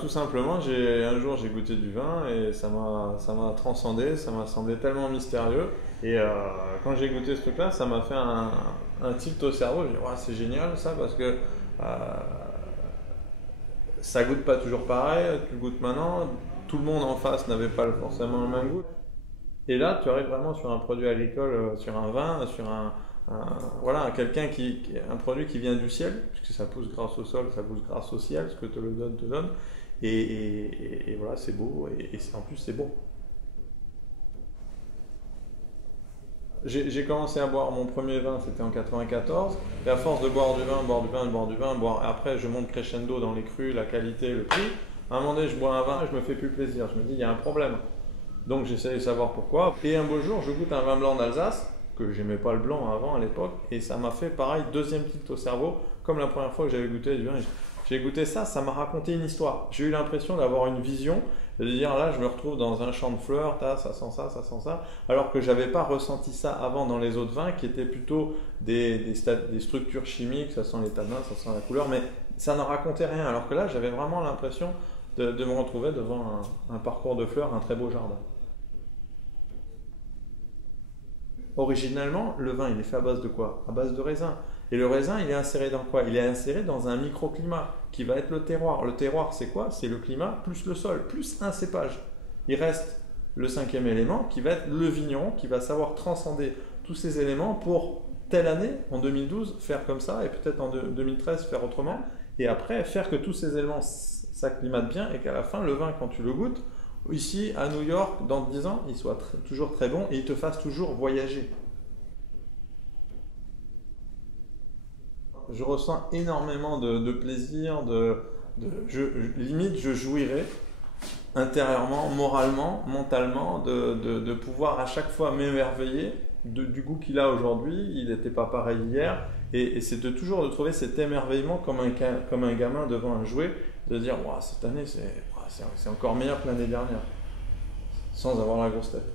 tout simplement, un jour j'ai goûté du vin et ça m'a transcendé, ça m'a semblé tellement mystérieux. Et quand j'ai goûté ce truc-là, ça m'a fait un tilt au cerveau. J'ai dit, ouais, c'est génial ça parce que ça goûte pas toujours pareil. Tu le goûtes maintenant, tout le monde en face n'avait pas forcément le même goût. Et là, tu arrives vraiment sur un produit agricole, sur un vin, voilà, un produit qui vient du ciel, puisque ça pousse grâce au sol, ça pousse grâce au ciel, ce que te le donne, te donne. Et voilà, c'est beau, en plus c'est bon. J'ai commencé à boire mon premier vin, c'était en 94, et à force de boire du vin, boire du vin, boire du vin, boire, après je monte crescendo dans les crus, la qualité, le prix. À un moment donné, je bois un vin, je me fais plus plaisir, je me dis, il y a un problème. Donc j'essaie de savoir pourquoi. Et un beau jour, je goûte un vin blanc d'Alsace, que j'aimais pas le blanc avant à l'époque, et ça m'a fait pareil, deuxième tilt au cerveau, comme la première fois que j'avais goûté du vin. J'ai goûté ça, ça m'a raconté une histoire. J'ai eu l'impression d'avoir une vision, de dire là, je me retrouve dans un champ de fleurs, ça sent ça, ça sent ça, alors que j'avais pas ressenti ça avant dans les autres vins, qui étaient plutôt des structures chimiques, ça sent les tanins, ça sent la couleur, mais ça ne racontait rien. Alors que là, j'avais vraiment l'impression de me retrouver devant un parcours de fleurs, un très beau jardin. Originalement, le vin, il est fait à base de quoi? À base de raisin. Et le raisin, il est inséré dans quoi? Il est inséré dans un microclimat qui va être le terroir. Le terroir, c'est quoi? C'est le climat plus le sol, plus un cépage. Il reste le cinquième élément qui va être le vigneron qui va savoir transcender tous ces éléments pour telle année, en 2012, faire comme ça et peut-être en 2013 faire autrement. Et après, faire que tous ces éléments s'acclimatent bien et qu'à la fin, le vin, quand tu le goûtes, ici à New York, dans 10 ans, il soit toujours très bon et il te fasse toujours voyager. Je ressens énormément de plaisir, limite je jouirais intérieurement, moralement, mentalement, de pouvoir à chaque fois m'émerveiller du goût qu'il a aujourd'hui. Il n'était pas pareil hier. Et c'est toujours de trouver cet émerveillement comme un gamin devant un jouet, de dire wow, cette année c'est encore meilleur que l'année dernière, sans avoir la grosse tête.